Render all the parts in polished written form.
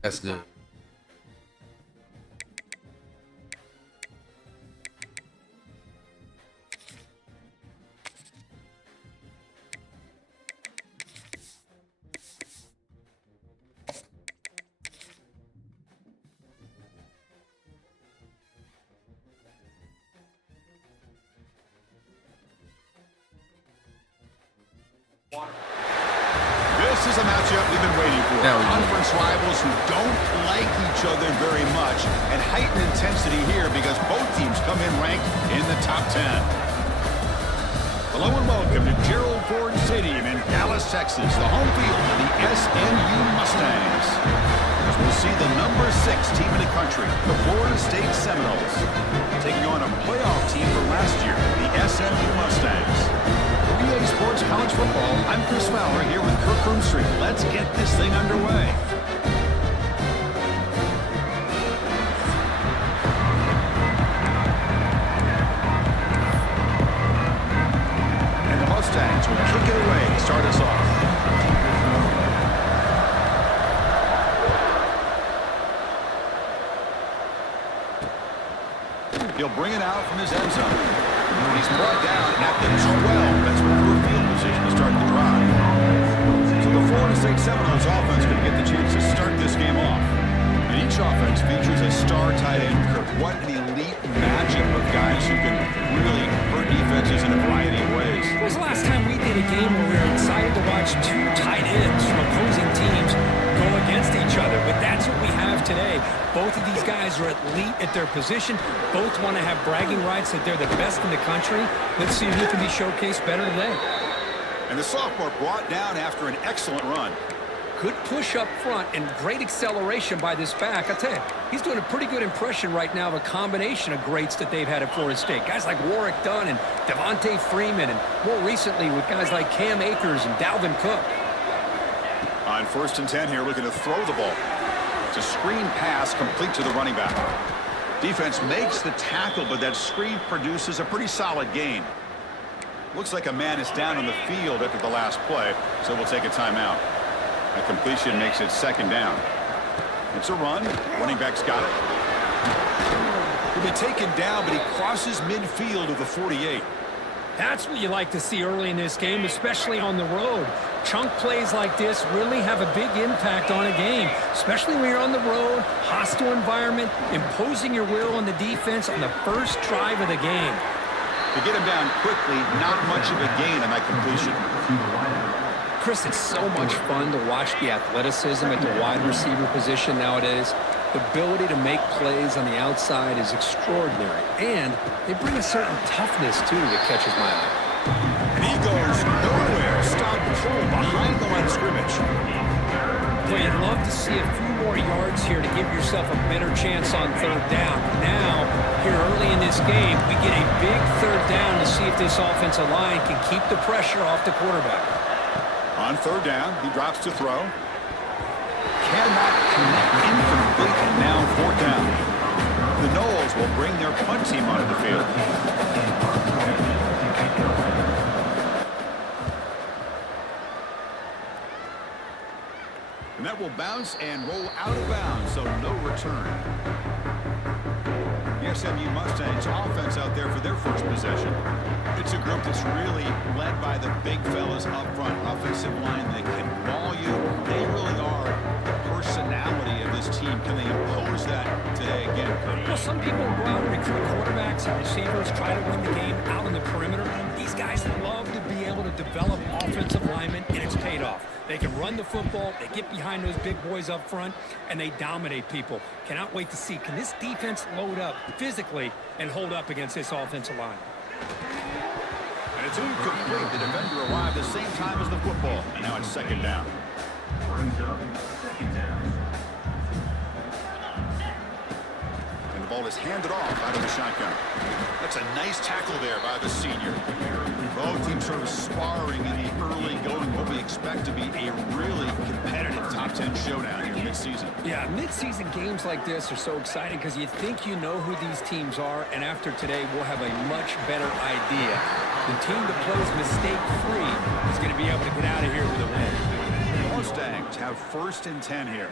That's good. This is a matchup we've been waiting for. There we go. Conference rivals who don't like each other very much, and heightened intensity here because both teams come in ranked in the top 10. Hello and welcome to Gerald Ford Stadium in Dallas, Texas, the home field of the SMU Mustangs. As we'll see the number 6 team in the country, the Florida State Seminoles, taking on a playoff team from last year, the SMU Mustangs. For EA Sports College Football, I'm Chris Fowler here with Kirk Roomstreet. Let's get this thing underway. And the Mustangs will kick it away to start us off. He'll bring it out from his end zone. He's brought down at the 12. That's what field position to start the drive. So the Florida State Seminoles offense going to get the chance to start this game off. And each offense features a star tight end. What an elite matchup of guys who can really hurt defenses in a variety of ways. When was the last time we did a game where we were excited to watch 2 tight ends from opposing teams go against each other? But that's what we have today. Both of these guys are elite at their position. Both want to have bragging rights that they're the best in the country. Let's see who can be showcased better today. And the sophomore brought down after an excellent run. Good push up front and great acceleration by this back. I tell you, he's doing a pretty good impression right now of a combination of greats that they've had at Florida State. Guys like Warwick Dunn and Devontae Freeman, and more recently with guys like Cam Akers and Dalvin Cook. On 1st and 10 here, looking to throw the ball. It's a screen pass complete to the running back. Defense makes the tackle, but that screen produces a pretty solid gain. Looks like a man is down on the field after the last play, so we'll take a timeout. A completion makes it 2nd down. It's a run. Running back's got it. He'll be taken down, but he crosses midfield of the 48. That's what you like to see early in this game, especially on the road. Chunk plays like this really have a big impact on a game, especially when you're on the road, hostile environment, imposing your will on the defense on the first drive of the game. To get him down quickly, not much of a gain on that completion. Chris, it's so much fun to watch the athleticism at the wide receiver position nowadays. The ability to make plays on the outside is extraordinary, and they bring a certain toughness, too, that catches my eye. And he goes nowhere. Stop control behind the line of scrimmage. Boy, you'd love to see a few more yards here to give yourself a better chance on 3rd down. Now, here early in this game, we get a big 3rd down to see if this offensive line can keep the pressure off the quarterback. On 3rd down, he drops to throw. Cannot connect, incomplete, and now 4th down. The Noles will bring their punt team onto the field. And that will bounce and roll out of bounds, so no return. The SMU Mustangs offense out there for their first possession. It's a group that's really led by the big fellas up front. Offensive line that can ball you. They really are the personality of this team. Can they impose that today again, Kirk? Well, some people go out and recruit quarterbacks and receivers, try to win the game out on the perimeter. These guys love to be able to develop offensive linemen, and it's paid off. They can run the football, they get behind those big boys up front, and they dominate people. Cannot wait to see, can this defense load up physically and hold up against this offensive line? And it's incomplete. The defender arrived at the same time as the football, and now it's 2nd down. ball is handed off out of the shotgun. That's a nice tackle there by the senior. Both teams sort of sparring in the early going, what we expect to be a really competitive top 10 showdown here mid-season. Yeah, mid-season games like this are so exciting because you think you know who these teams are, and after today, we'll have a much better idea. The team that plays mistake-free is going to be able to get out of here with a win. The Mustangs have 1st and 10 here.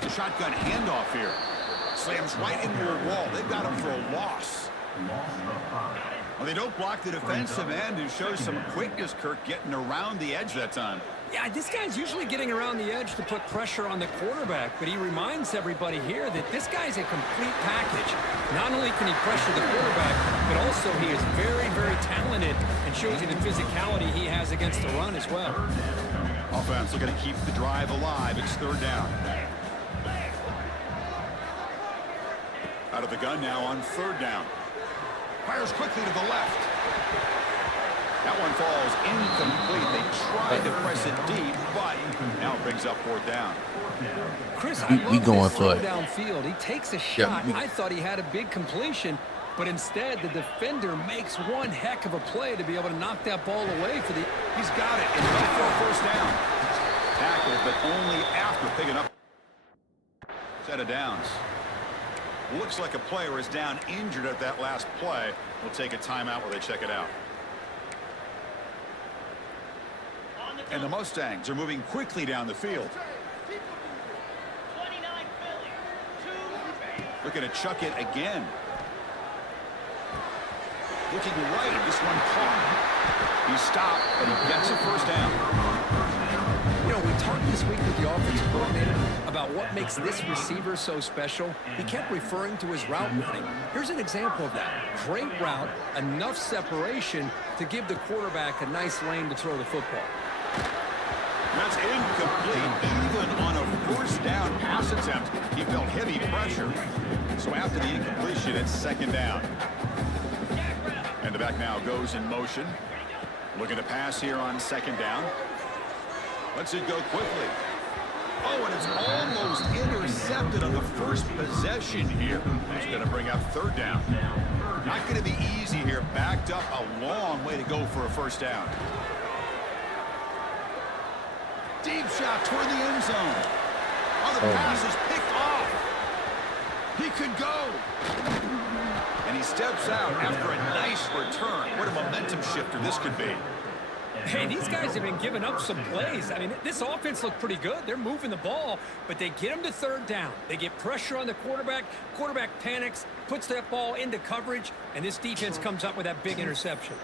The shotgun handoff here. Slams right into a wall. They've got him for a loss. Well, they don't block the defensive end and shows some quickness, Kirk, getting around the edge that time. Yeah, this guy's usually getting around the edge to put pressure on the quarterback, but he reminds everybody here that this guy's a complete package. Not only can he pressure the quarterback, but also he is very, very talented and shows you the physicality he has against the run as well. Offense looking to keep the drive alive. It's 3rd down. Out of the gun now on 3rd down. Fires quickly to the left. That one falls incomplete. They tried to press it deep, but now it brings up 4th down. Chris, I love we going this for throw it. downfield. He takes a shot. Yeah, I thought he had a big completion, but instead the defender makes one heck of a play to be able to knock that ball away for the... He's got it. It's up for a 1st down. Tackled, but only after picking up set of downs. Looks like a player is down injured at that last play. We'll take a timeout while they check it out. And the Mustangs are moving quickly down the field. Looking to chuck it again. Looking right. This one caught. He stopped, but he gets a 1st down. You know, we talked this week with the offensive coordinator about what makes this receiver so special. He kept referring to his route running. Here's an example of that. Great route, enough separation to give the quarterback a nice lane to throw the football. That's incomplete. Even on a 1st down pass attempt, he felt heavy pressure. So after the incompletion, it's 2nd down. And the back now goes in motion. Looking to pass here on 2nd down. Lets it go quickly. Oh, and it's almost intercepted on the first possession here. It's going to bring up 3rd down. Not going to be easy here. Backed up a long way to go for a 1st down. Deep shot toward the end zone. Oh, the pass is picked off. He could go. And he steps out after a nice return. What a momentum shifter this could be. Hey, these guys have been giving up some plays. I mean, this offense looked pretty good. They're moving the ball, but they get him to 3rd down. They get pressure on the quarterback. Quarterback panics, puts that ball into coverage, and this defense comes up with that big interception.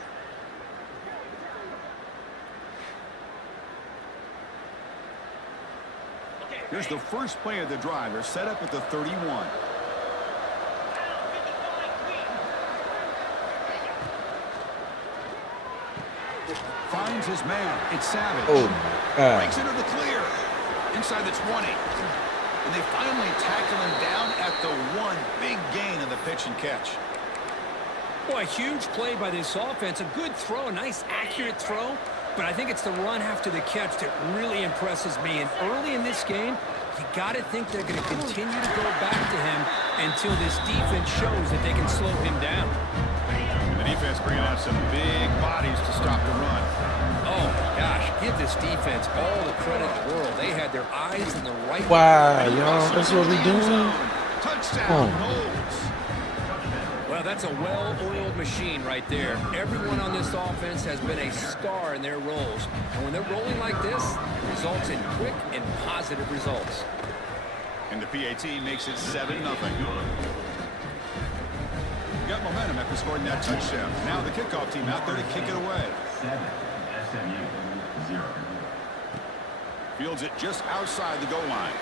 Here's the first play of the drive. They're set up at the 31. Finds his man. It's Savage. Oh, my God. Breaks into the clear. Inside the 20. And they finally tackle him down at the 1. Big gain in the pitch and catch. Boy, a huge play by this offense. A good throw, a nice accurate throw. But I think it's the run after the catch that really impresses me. And early in this game, you got to think they're going to continue to go back to him until this defense shows that they can slow him down. The defense bringing out some big bodies to stop the run. Oh, my gosh. Give this defense all the credit in the world. They had their eyes in the right... Wow, y'all, that's what we doing? Touchdown, Oh. Knowles. Well, that's a well-oiled machine right there. Everyone on this offense has been a star in their roles. And when they're rolling like this, it results in quick and positive results. And the PAT makes it 7-0. Got momentum after scoring that touchdown. Now the kickoff team out there to kick it away. 7, SMU 0. Fields it just outside the goal line.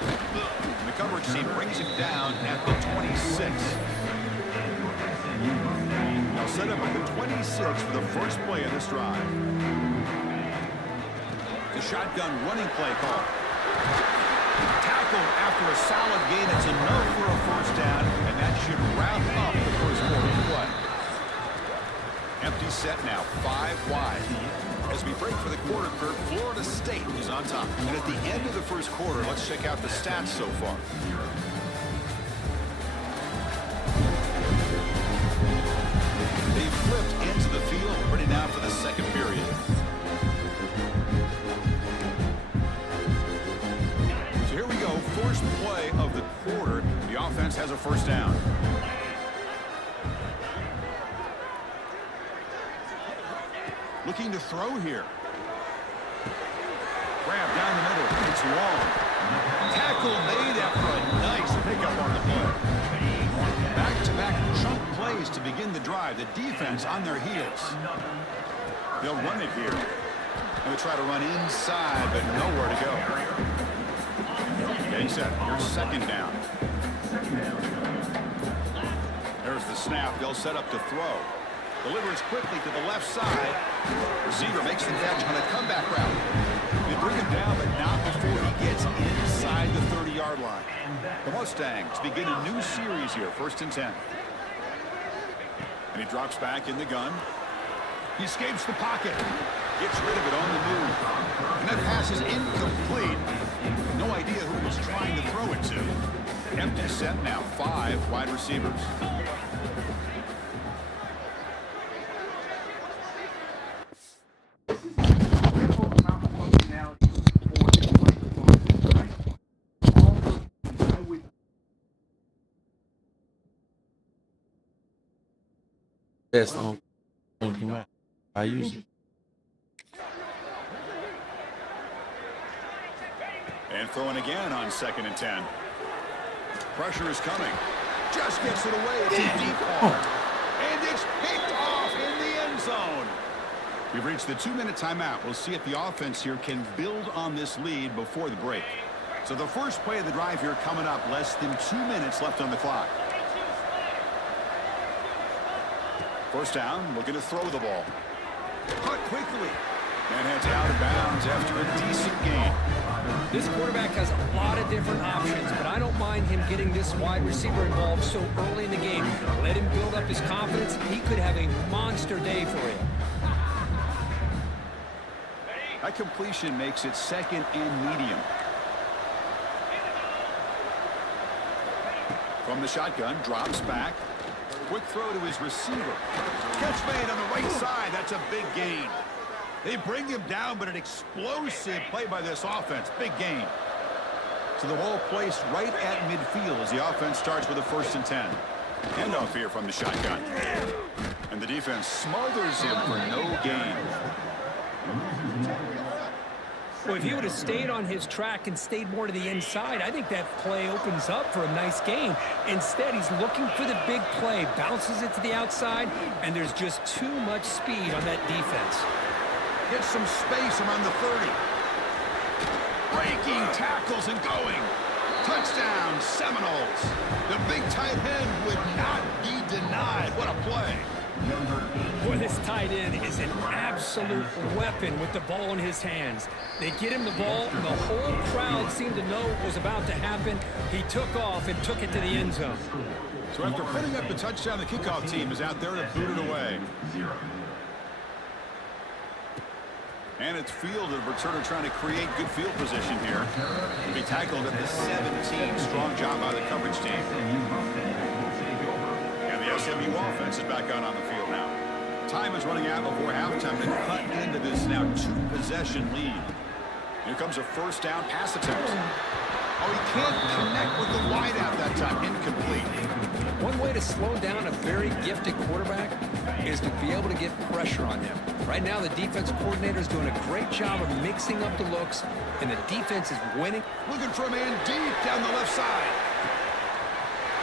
And the coverage team brings him down at the 26. Now set up at the 26 for the first play of this drive. The shotgun running play call. Tackled after a solid gain. It's enough for a 1st down, and that should wrap up the first quarter of play. Empty set now, 5 wide. As we break for the quarter, Kurt, Florida State is on top. And at the end of the first quarter, let's check out the stats so far. They flipped into the field, ready now for the second period. So here we go, first play of the quarter. The offense has a first down. Looking to throw here. Grab down the middle. It's long. Tackle made after a nice pickup on the play. Back-to-back chunk plays to begin the drive. The defense on their heels. They'll run it here. They'll try to run inside, but nowhere to go. Getting set. Here's second down. There's the snap. They'll set up to throw. Delivers quickly to the left side. Receiver makes the catch on a comeback route. They bring him down, but not before he gets inside the 30-yard line. The Mustangs begin a new series here, 1st and 10. And he drops back in the gun. He escapes the pocket. Gets rid of it on the move. And that pass is incomplete. No idea who he was trying to throw it to. Empty set now, 5 wide receivers. Best on I use it. And throwing again on 2nd and 10. Pressure is coming. Just gets it away. It's a deep ball. And it's picked off in the end zone. We've reached the 2-minute timeout. We'll see if the offense here can build on this lead before the break. So the first play of the drive here coming up. Less than 2 minutes left on the clock. First down, looking to throw the ball. Cut quickly. And heads out of bounds after a decent gain. This quarterback has a lot of different options, but I don't mind him getting this wide receiver involved so early in the game. Let him build up his confidence. He could have a monster day for him. That completion makes it 2nd and medium. From the shotgun, drops back. Quick throw to his receiver. Catch made on the right side. That's a big gain. They bring him down, but an explosive play by this offense. Big gain. So the ball placed right at midfield as the offense starts with a 1st and 10. Handoff here from the shotgun. And the defense smothers him for no gain. Well, if he would have stayed on his track and stayed more to the inside, I think that play opens up for a nice gain. Instead, he's looking for the big play, bounces it to the outside, and there's just too much speed on that defense. Gets some space around the 30. Breaking tackles and going. Touchdown, Seminoles. The big tight end would not be denied. What a play. Boy, this tight end is an absolute weapon with the ball in his hands. They get him the ball, and the whole crowd seemed to know what was about to happen. He took off and took it to the end zone. So after putting up the touchdown, the kickoff team is out there to boot it away. And it's fielded. Returner trying to create good field position here. He'll be tackled at the 17. Strong job by the coverage team. And the SMU offense is back out on the field now. Time is running out before halftime to cut into this now 2-possession lead. Here comes a first down pass attempt. Oh, he can't connect with the wideout that time. Incomplete. One way to slow down a very gifted quarterback is to be able to get pressure on him. Right now, the defense coordinator is doing a great job of mixing up the looks, and the defense is winning. Looking for a man deep down the left side.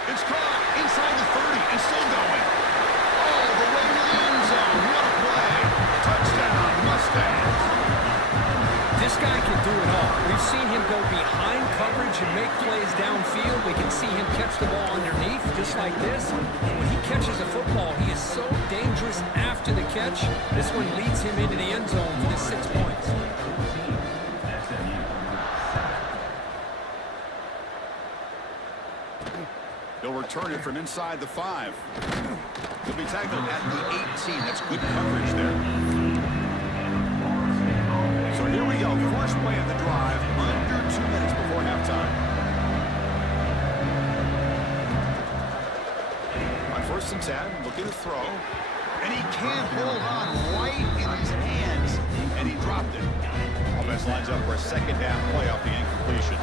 It's caught inside the 30 and still going. All the way to the end zone. What a play. Touchdown, Mustangs. This guy can do it all. We've seen him go behind coverage and make plays downfield. We can see him catch the ball underneath just like this. And when he catches a football, he is so dangerous after the catch. This one leads him into the end zone for the 6 points. He'll return it from inside the 5. He'll be tackled at the 18. That's good coverage there. So here we go. First play of the drive. Under 2 minutes before halftime. On 1st and 10, looking to throw. And he can't hold on right in his hands. And he dropped it. Offense lines up for a 2nd down play off the incompletion.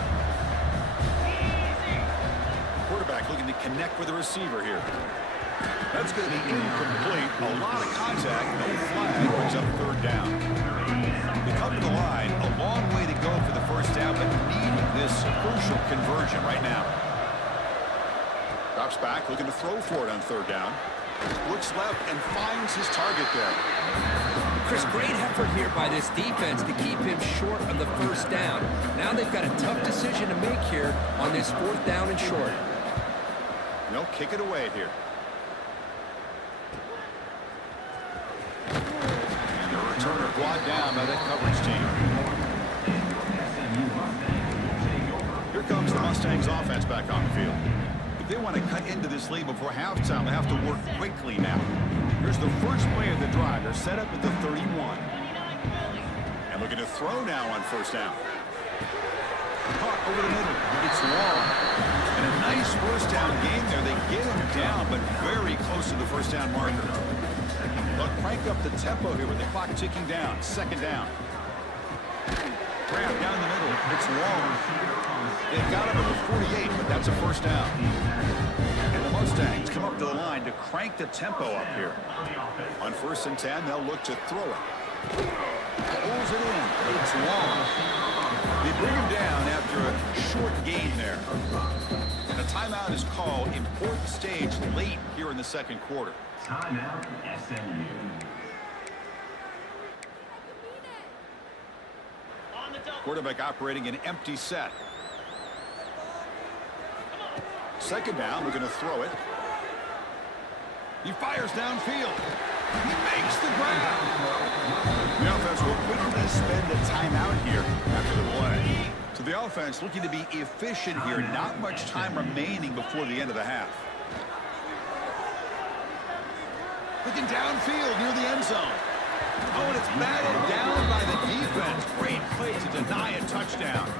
Quarterback looking to connect with the receiver here. That's going to be incomplete. A lot of contact. No flag. Brings up 3rd down. They come to the line. A long way to go for the 1st down, but needing this crucial conversion right now. Drops back, looking to throw for it on 3rd down. Looks left and finds his target there. Chris, great effort here by this defense to keep him short of the 1st down. Now they've got a tough decision to make here on this 4th down and short. They'll kick it away here. And the returner brought down by that coverage team. Here comes the Mustangs offense back on the field. If they want to cut into this lead before halftime, they have to work quickly now. Here's the first play of the drive. They're set up at the 31. And looking to throw now on 1st down. Caught over the middle. It's long. And a nice 1st down game there. They get him down, but very close to the 1st down marker. They'll crank up the tempo here with the clock ticking down. 2nd down. Grab down the middle. It's long. They've got him at the 48, but that's a 1st down. And the Mustangs come up to the line to crank the tempo up here. On 1st and 10, they'll look to throw it. Pulls it in. It's long. They bring him down after a short gain there. And a timeout is called. Important stage late here in the 2nd quarter. Timeout, SMU. Quarterback operating an empty set. 2nd down, we're going to throw it. He fires downfield. He makes the grab. The offense will quickly spend a timeout here after the play. So the offense looking to be efficient here. Not much time remaining before the end of the half. Looking downfield near the end zone. Oh, and it's batted down by the defense. Great play to deny a touchdown.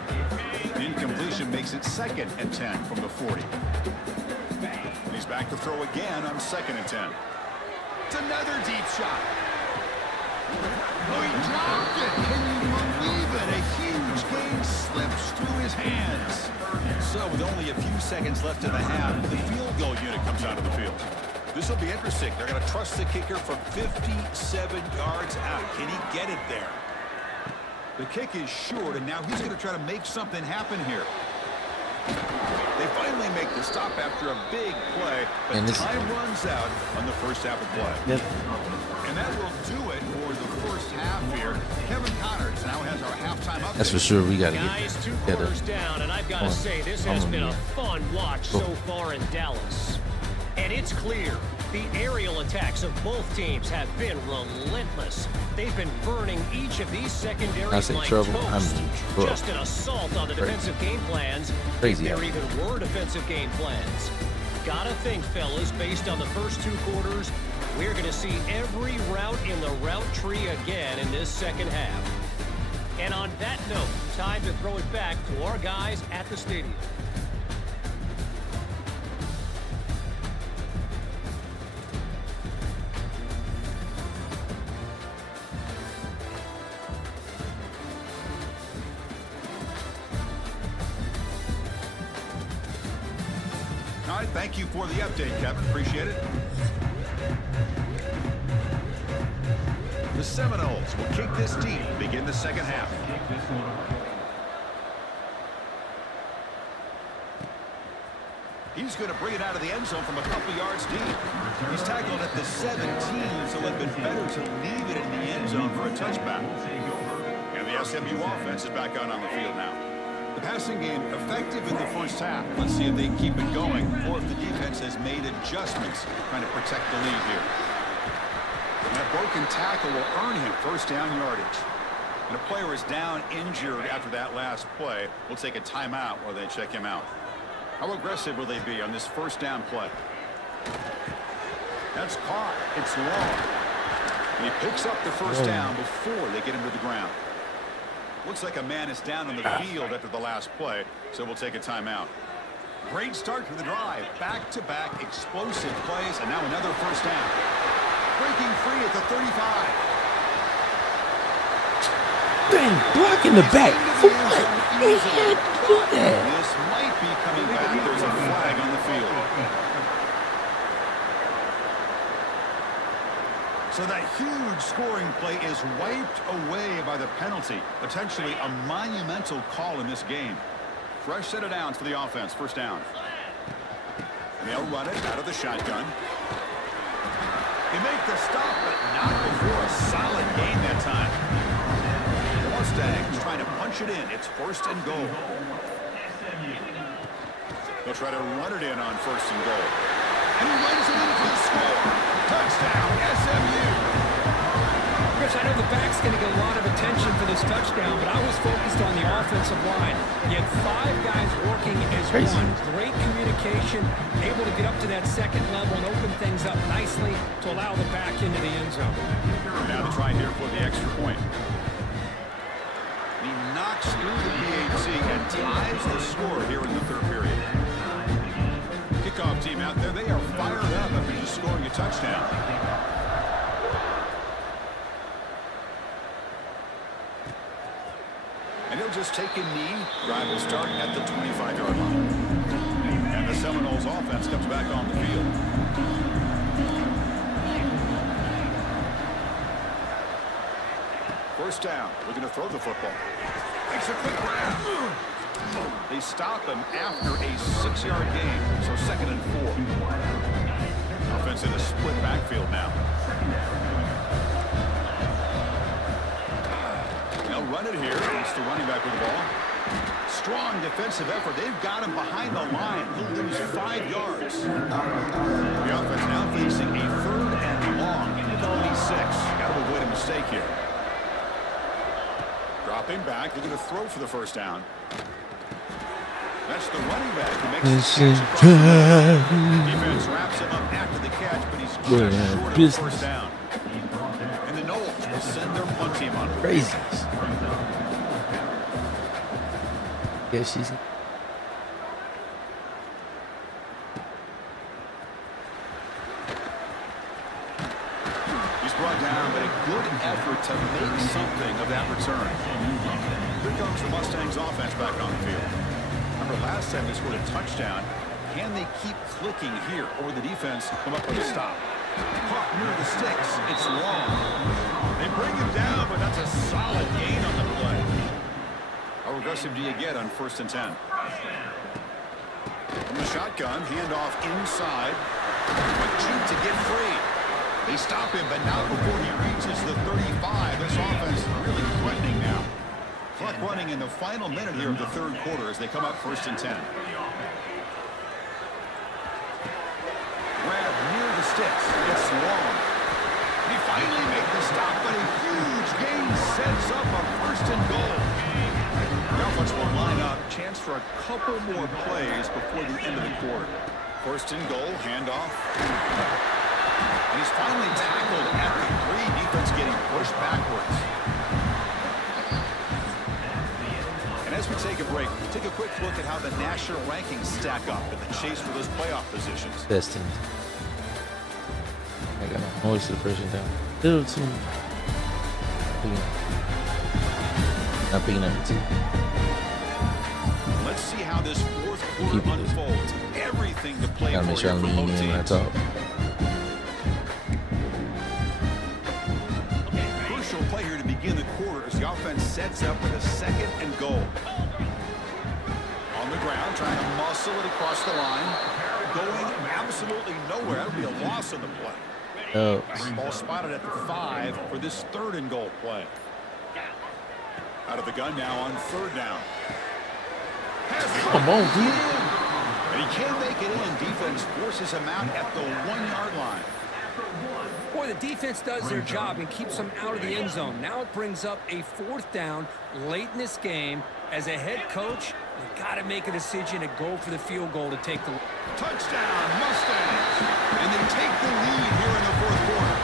The incompletion makes it 2nd and 10 from the 40. And he's back to throw again on 2nd and 10. It's another deep shot. Oh, he dropped it. Can you believe it? A huge gain slips through his hands. So with only a few seconds left in the half, the field goal unit comes out of the field. This will be interesting. They're going to trust the kicker from 57 yards out. Can he get it there? The kick is short, and now he's going to try to make something happen here. They finally make the stop after a big play, but time runs out on the 1st half of play. Yep. And that will do it for the 1st half here. Kevin Connors now has our halftime update. That's for sure. We got to Guys, get 2 together. quarters down, and I've got to say, this has been a fun watch so far in Dallas. And it's clear, the aerial attacks of both teams have been relentless. They've been burning each of these secondaries like trouble. toast. Trouble. Just an assault on the defensive game plans. Crazy. There even were defensive game plans. Gotta think, fellas, based on the first 2 quarters, we're going to see every route in the route tree again in this 2nd half. And on that note, time to throw it back to our guys at the stadium. All right, thank you for the update, Kevin. Appreciate it. The Seminoles will kick this deep to begin the 2nd half. He's going to bring it out of the end zone from a couple yards deep. He's tackled at the 17, so it would have been better to leave it in the end zone for a touchback. And the SMU offense is back out on the field now. The passing game effective in the 1st half. Let's see if they keep it going or if the defense has made adjustments trying to protect the lead here. And that broken tackle will earn him 1st down yardage. And a player is down injured after that last play. We'll take a timeout while they check him out. How aggressive will they be on this 1st down play? That's caught. It's long. And he picks up the first down before they get him to the ground. Looks like a man is down on the field after the last play, so we'll take a timeout. Great start to the drive. Back-to-back explosive plays, and now another first down. Breaking free at the 35. Dang, blocking the back. For what? He had to do that. This might be coming back. There's a flag on the field. So that huge scoring play is wiped away by the penalty. Potentially a monumental call in this game. Fresh set of downs for the offense. First down. And they'll run it out of the shotgun. They make the stop, but not before a solid gain that time. The Mustangs trying to punch it in. It's first and goal. They'll try to run it in on first and goal. And he runs it in for the score. Touchdown, SMU. Chris, I know the back's going to get a lot of attention for this touchdown, but I was focused on the offensive line. You had 5 guys working as one. Great communication, able to get up to that second level and open things up nicely to allow the back into the end zone. Now to try here for the extra point. He knocks through the PAT and ties the score here in the third period. Kickoff team out there, they are fired up after just scoring a touchdown. And he'll just take a knee. Drive will start at the 25-yard line. And the Seminoles offense comes back on the field. First down. We're going to throw the football. Makes a quick grab. They stop him after a 6-yard gain. So second and 4. Offense in a split backfield now. They'll run it here. It's the running back with the ball. Strong defensive effort. They've got him behind the line. He'll lose 5 yards. The offense now facing a third and long into the 26. Got to avoid a mistake here. Dropping back. They're going to throw for the first down. That's the running back who makes the catch. Defense wraps him up after the catch, but he's just short of the first down. And the Noles will send their punt team on. Craziness. Yeah, she's. He's brought down, but a good effort to make something of that return. Here comes the Mustangs offense back on the field. Remember last time they scored a touchdown. Can they keep clicking here, or will the defense come up with a stop? Caught near the sticks. It's long. They bring him down, but that's a solid gain on the play. How aggressive do you get on first and 10? From the shotgun, handoff inside. Quick shoot to get free. They stop him, but not before he reaches the 35. This offense really threatening now. Clock running in the final minute here of the third quarter as they come up first and 10. Grab near the sticks. It's long. He finally made the stop, but a huge gain sets up a first and goal. The offense will line up. Chance for a couple more plays before the end of the quarter. First and goal, handoff. And he's finally tackled at the 3. Defense getting pushed backwards. And as we take a break, take a quick look at how the national rankings stack up in the chase for those playoff positions. Best teams. I got my voice suppression down. Little too. Not picking up the team. Let's see how this fourth quarter unfolds. Everything to play Gotta for make sure here I'm for leaning both in when I teams. talk. Crucial play here to begin the quarter as the offense sets up with a second and goal. On the ground, trying to muscle it across the line. Going absolutely nowhere. That'll be a loss on the play. Oh. Ball spotted at the 5 for this third and goal play. Out of the gun now on third down. Come on, dude. And he can't make it in. Defense forces him out at the 1-yard line. Boy, the defense does their job and keeps them out of the end zone. Now it brings up a fourth down late in this game. As a head coach, They got to make a decision and go for the field goal to take the Touchdown, Mustangs. And they take the lead here in the fourth quarter.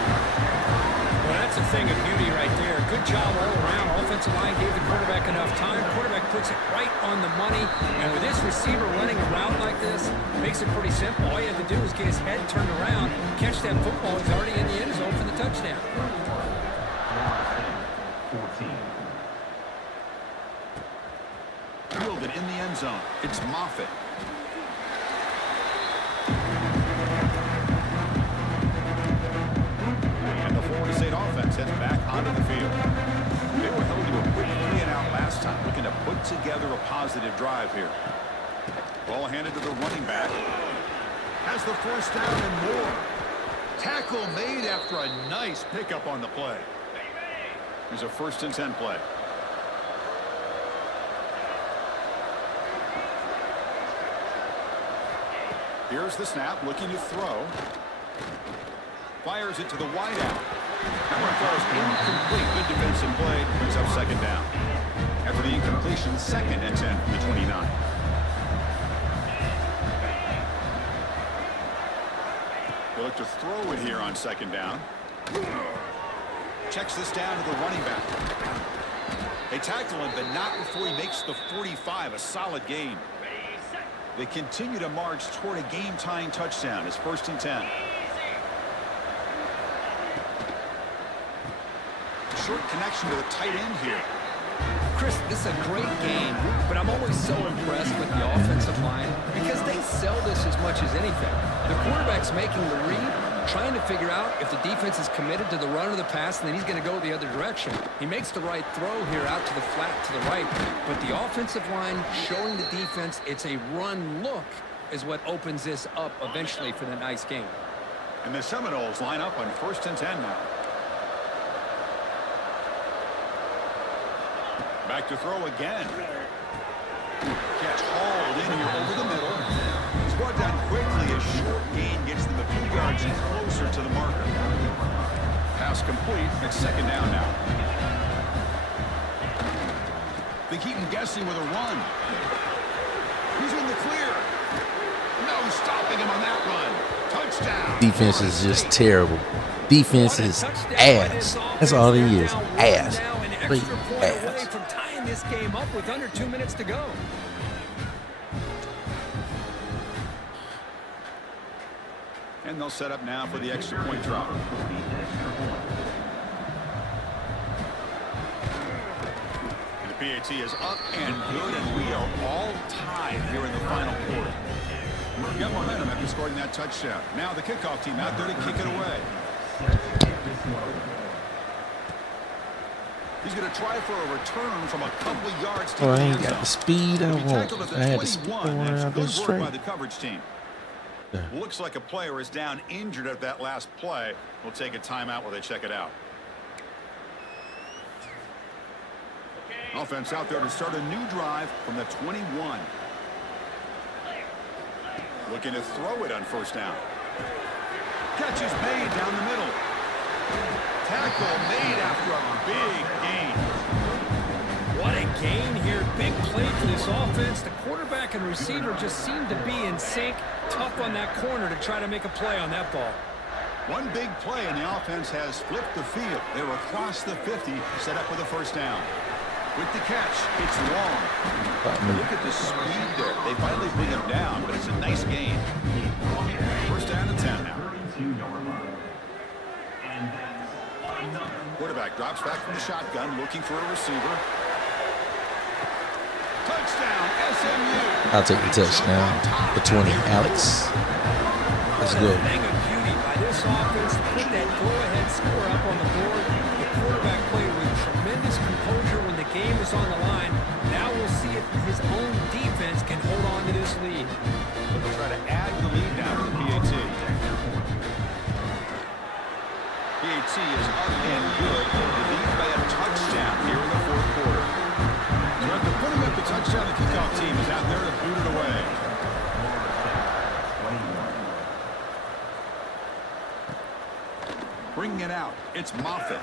Well, that's a thing of beauty right there. Good job all around. Offensive line gave the quarterback enough time. Quarterback puts it right on the money. And with this receiver running a route like this, makes it pretty simple. All you have to do is get his head turned around, catch that football. He's already in the end zone for the touchdown. 14. Fielded in the end zone. It's Moffitt. And the Florida State offense heads back onto the field. They were held to a quick 3-and-out last time, looking to put together a positive drive here. Ball handed to the running back. Has the first down and more. Tackle made after a nice pickup on the play. Here's a 1st and 10 play. Here's the snap, looking to throw. Fires it to the wideout. That one falls incomplete. Good defensive play. Brings up 2nd down. After the incompletion, 2nd and 10 from the 29. They look to throw it here on 2nd down. Checks this down to the running back. They tackle him, but not before he makes the 45. A solid gain. They continue to march toward a game-tying touchdown. It's 1st and 10. Short connection to the tight end here. Chris, this is a great game, but I'm always so impressed with the offensive line because they sell this as much as anything. The quarterback's making the read, trying to figure out if the defense is committed to the run or the pass, and then he's going to go the other direction. He makes the right throw here out to the flat to the right, but the offensive line showing the defense it's a run look is what opens this up eventually for the nice game. And the Seminoles line up on 1st and 10 now. Back to throw again. Catch hauled in here over the middle. It's brought down quickly. A short gain gets them a few yards and closer to the marker. Pass complete. It's 2nd down now. They keep him guessing with a run. He's in the clear. No stopping him on that run. Touchdown. Defense is just terrible. Defense is ass. That's all it is. Ass. Straight ass. From tying this game up with under 2 minutes to go. And they'll set up now for the extra point drop. And the PAT is up and good, and we are all tied here in the final quarter. We've got momentum after scoring that touchdown. Now the kickoff team out there to kick it away. He's going to try for a return from a couple yards. Oh, I ain't got the speed I want. I had to speed around this straight. By the coverage team. Yeah. Looks like a player is down injured at that last play. We'll take a timeout while they check it out. Offense out there to start a new drive from the 21. Looking to throw it on 1st down. Catch is made down the middle. Tackle made after a big gain. What a gain here. Big play for this offense. The quarterback and receiver just seem to be in sync. Tough on that corner to try to make a play on that ball. One big play, and the offense has flipped the field. They're across the 50, set up with a 1st down. With the catch, it's long. Look at the speed there. They finally bring him down, but it's a nice gain. 1st down and 10 now. Quarterback drops back from the shotgun, looking for a receiver. Touchdown, SMU. I'll take the touchdown. The 20, Alex. Let's go. Thing of beauty by this offense to put that go-ahead score up on the board. The quarterback played with tremendous composure when the game was on the line. Now we'll see if his own defense can hold on to this lead. They'll try to add the lead now to the PAT. PAT is up and good. The lead by a touchdown here in the 4th quarter. So after putting up the touchdown, the kickoff team is out there to boot it away. Bringing it out, it's Moffitt.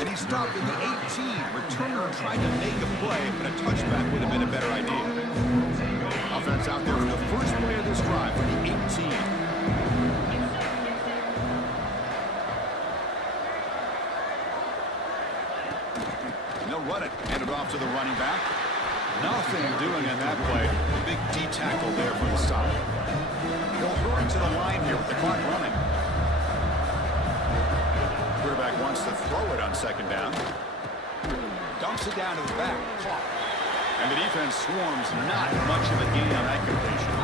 And he stopped in the 18. Returner tried to make a play, but a touchback would have been a better idea. Offense out there for the first play of this drive for the 18. And they'll run it. Hand it off to the running back. Nothing doing in that play. The big D tackle there for the stop. They'll hurry to the line here with the clock running. Quarterback wants to throw it on second down. Dumps it down to the back. Clock. And the defense swarms. Not much of a gain on that completion.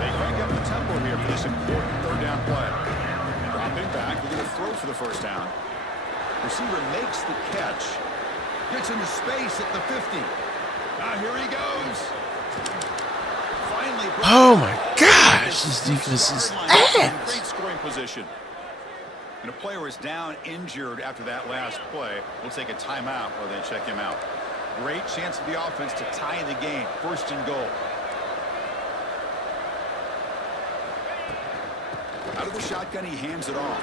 They crank up the tempo here for this important third down play. Dropping back. They're going to throw for the first down. Receiver makes the catch. Gets into space at the 50. Now here he goes. Finally. Oh my gosh, this defense is ass. Great scoring position. And a player is down injured after that last play. We'll take a timeout while they check him out. Great chance for the offense to tie the game. First and goal. Out of the shotgun, he hands it off.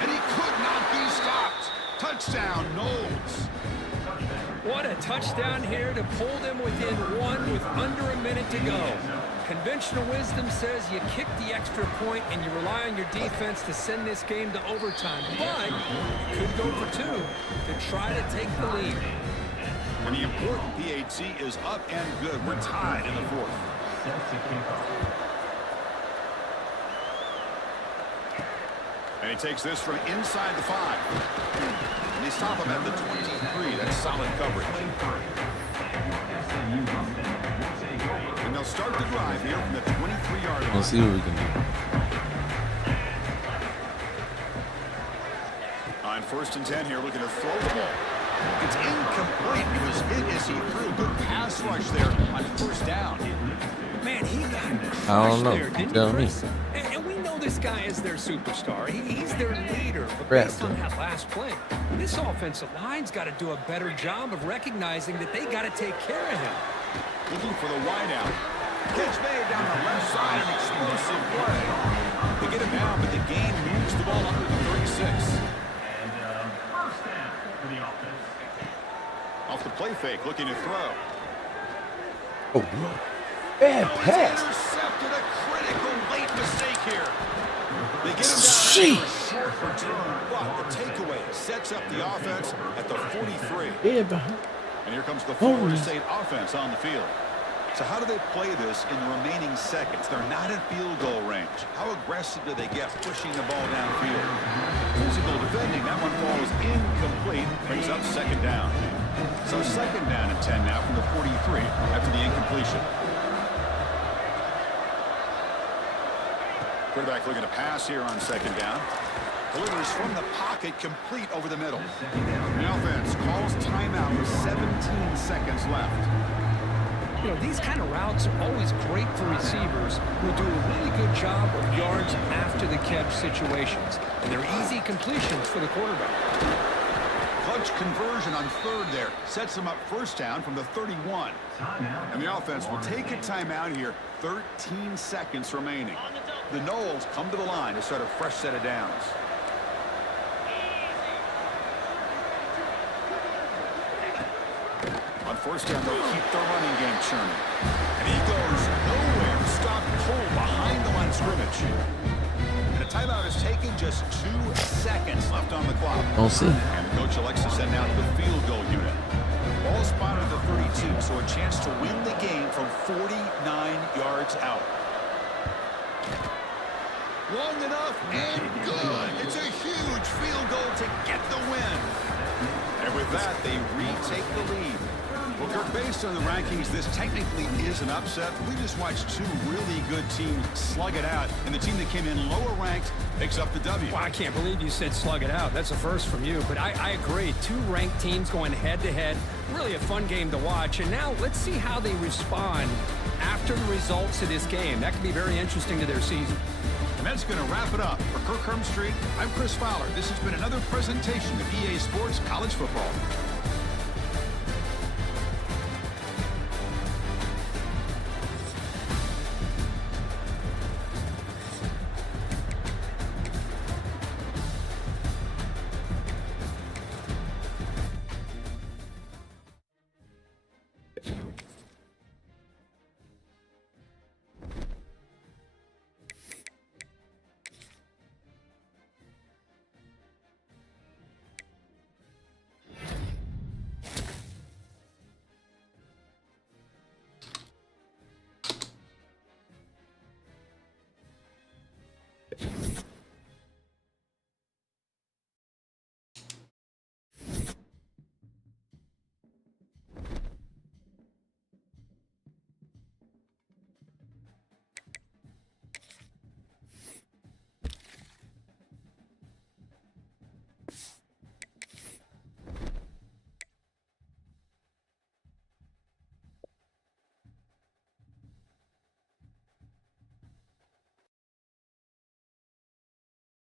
And he could not be stopped. Touchdown, Knowles. What a touchdown here to pull them within one with under a minute to go. Conventional wisdom says you kick the extra point and you rely on your defense to send this game to overtime. But you could go for two to try to take the lead. And the important PAT is up and good. We're tied in the fourth. And he takes this from inside the 5. And they stop him at the 23. That's solid coverage. And they'll start the drive here from the 23-yard line. Let's see what we can do. On first and 10 here, looking to throw the ball. It's incomplete. It was hit as he threw. Good pass rush there on first down. Man, he got I don't know. there, didn't Tell he, me. Chris? And we know this guy is their superstar. He's their leader. But Crap, based on dude. that last play, this offensive line's got to do a better job of recognizing that they got to take care of him. Looking for the wideout. Catch made down the left side. An explosive play. They get him down, but the game moves the ball under the 36. And first down for the offense. Off the play fake, looking to throw. Oh, bad pass. Intercepted. A critical late mistake here. They get him down Sheesh. for a short return. But the takeaway sets up the offense at the 43. Yeah, behind. And here comes the Florida State offense on the field. So how do they play this in the remaining seconds? They're not in field goal range. How aggressive do they get pushing the ball downfield? Physical defending. That one falls incomplete. Brings up second down. So second down and 10 now from the 43 after the incompletion. Quarterback looking to pass here on second down. Delivers from the pocket, complete over the middle. The offense calls timeout with 17 seconds left. You know, these kind of routes are always great for receivers who do a really good job of yards after the catch situations. And they're easy completions for the quarterback. Clutch conversion on third there. Sets them up first down from the 31. And the offense will take a timeout here. 13 seconds remaining. The Knowles come to the line to start a fresh set of downs. On first down, they'll keep the running game churning. And he goes nowhere. Stop cold behind the line of scrimmage. And a timeout is taken. Just 2 seconds left on the clock. Don't see. And the coach elects to send out the field goal unit. Ball spotted at the 32, so a chance to win the game from 49 yards out. Long enough and good. It's a huge field goal to get the win. And with that, they retake the lead. Well, Kirk, based on the rankings, this technically is an upset. We just watched two really good teams slug it out, and the team that came in lower ranked picks up the W. Well, I can't believe you said slug it out. That's a first from you. But I agree. Two ranked teams going head-to-head. Really a fun game to watch. And now let's see how they respond after the results of this game. That could be very interesting to their season. And that's going to wrap it up. For Kirk Hermstreet, I'm Chris Fowler. This has been another presentation of EA Sports College Football.